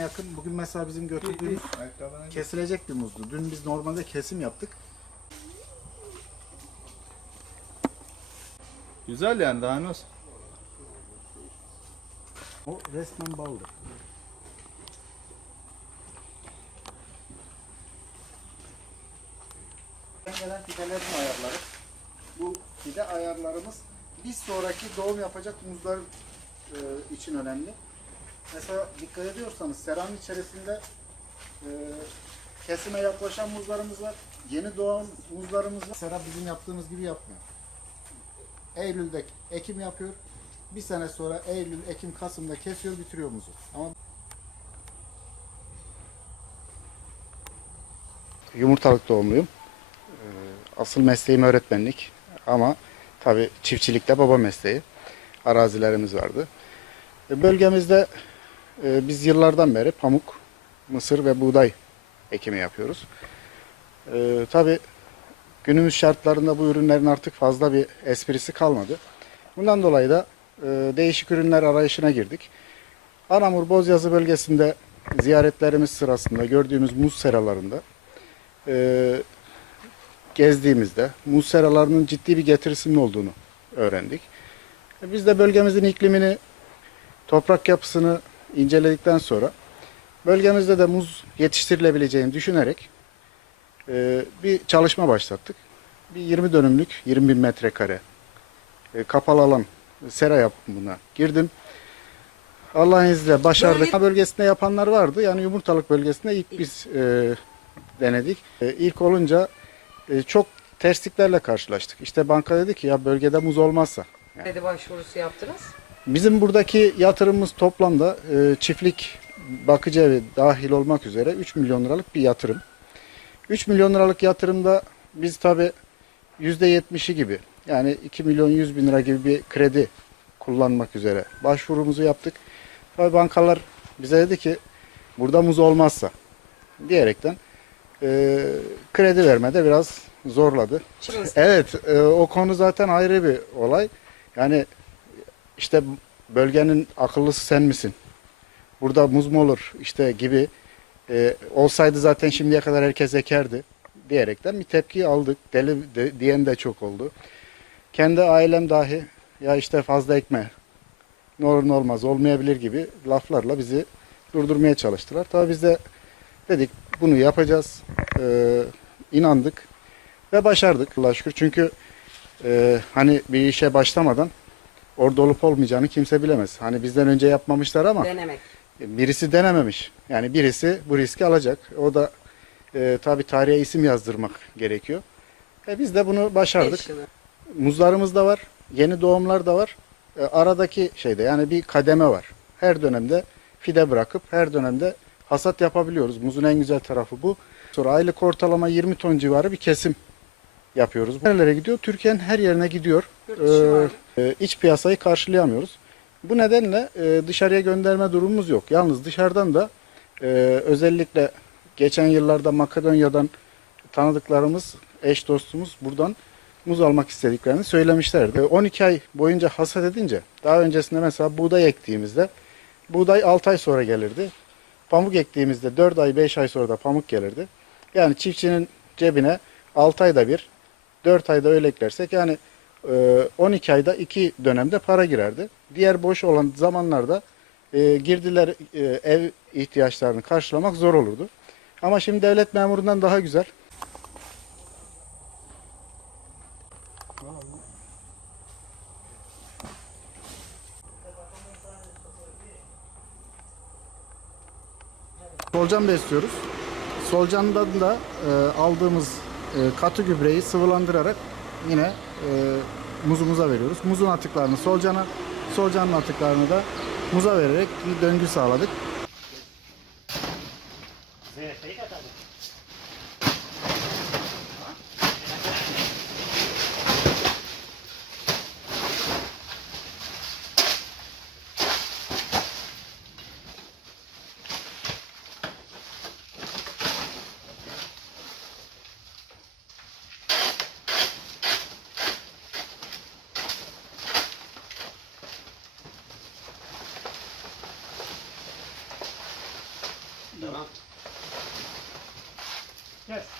yakın. Bugün mesela bizim götürdüğümüz kesilecek bir muzdu. Dün biz normalde kesim yaptık. Güzel yani daha ne olsun. O resmen baldır. gelen fidelerin ayarları. Bu fide ayarlarımız bir sonraki doğum yapacak muzlar e, için önemli. Mesela dikkat ediyorsanız seranın içerisinde e, kesime yaklaşan muzlarımız var. Yeni doğan muzlarımız var. Sera bizim yaptığımız gibi yapmıyor. Eylül'de ekim yapıyor. Bir sene sonra Eylül, Ekim, Kasım'da kesiyor, bitiriyor muzu. Ama Yumurtalık doğumluyum. Ee, Asıl mesleğim öğretmenlik ama tabi çiftçilikte baba mesleği. Arazilerimiz vardı. E, Bölgemizde e, biz yıllardan beri pamuk, mısır ve buğday ekimi yapıyoruz. Tabi günümüz şartlarında bu ürünlerin artık fazla bir esprisi kalmadı. Bundan dolayı da e, değişik ürünler arayışına girdik. Anamur Bozyazı bölgesinde ziyaretlerimiz sırasında gördüğümüz muz seralarında e, gezdiğimizde muz seralarının ciddi bir getirisinin olduğunu öğrendik. E, Biz de bölgemizin iklimini, toprak yapısını inceledikten sonra bölgemizde de muz yetiştirilebileceğini düşünerek e, bir çalışma başlattık. Bir 20 dönümlük, 20 bin metrekare e, kapalı alan sera yapımına girdim. Allah'ın izniyle başardık. Bölge- Bölgesinde yapanlar vardı. Yani yumurtalık bölgesinde ilk biz e, denedik. E, ilk olunca e, çok tersliklerle karşılaştık. İşte banka dedi ki ya bölgede muz olmazsa. Kredi başvurusu yaptınız. Bizim buradaki yatırımımız toplamda e, çiftlik bakıcı evi dahil olmak üzere 3 milyon liralık bir yatırım. 3 milyon liralık yatırımda biz tabi %70'i gibi yani 2 milyon 100 bin lira gibi bir kredi kullanmak üzere başvurumuzu yaptık. Tabi bankalar bize dedi ki burada muz olmazsa diyerekten e, kredi vermede biraz zorladı. Evet, e, o konu zaten ayrı bir olay. Yani işte bölgenin akıllısı sen misin? Burada muz mu olur işte gibi e, olsaydı zaten şimdiye kadar herkes ekerdi diyerekten bir tepki aldık. Deli de, diyen de çok oldu. Kendi ailem dahi ya işte fazla ekme ne olur ne olmaz olmayabilir gibi laflarla bizi durdurmaya çalıştılar. Tabii biz de dedik bunu yapacağız. E, inandık ve başardık Allah'a şükür. Çünkü e, hani bir işe başlamadan orada olup olmayacağını kimse bilemez. Hani bizden önce yapmamışlar ama denemek. birisi denememiş. Yani birisi bu riski alacak. O da e, tabii tarihe isim yazdırmak gerekiyor. E, biz de bunu başardık. Beş yılı. Muzlarımız da var. Yeni doğumlar da var. E, aradaki şeyde yani bir kademe var. Her dönemde fide bırakıp her dönemde hasat yapabiliyoruz. Muzun en güzel tarafı bu. Sonra aylık ortalama 20 ton civarı bir kesim yapıyoruz. Nerelere gidiyor? Türkiye'nin her yerine gidiyor. Ee, iç piyasayı karşılayamıyoruz. Bu nedenle e, dışarıya gönderme durumumuz yok. Yalnız dışarıdan da e, özellikle geçen yıllarda Makedonya'dan tanıdıklarımız, eş dostumuz buradan muz almak istediklerini söylemişlerdi. 12 ay boyunca hasat edince daha öncesinde mesela buğday ektiğimizde buğday 6 ay sonra gelirdi. Pamuk ektiğimizde 4 ay 5 ay sonra da pamuk gelirdi. Yani çiftçinin cebine 6 ayda bir 4 ayda öyle eklersek yani e, 12 ayda 2 dönemde para girerdi. Diğer boş olan zamanlarda e, girdiler e, ev ihtiyaçlarını karşılamak zor olurdu. Ama şimdi devlet memurundan daha güzel. Solcan besliyoruz. Solcandan da e, aldığımız e, katı gübreyi sıvılandırarak yine e, muzumuza veriyoruz. Muzun atıklarını solcana, solcanın atıklarını da muza vererek bir döngü sağladık. Yes.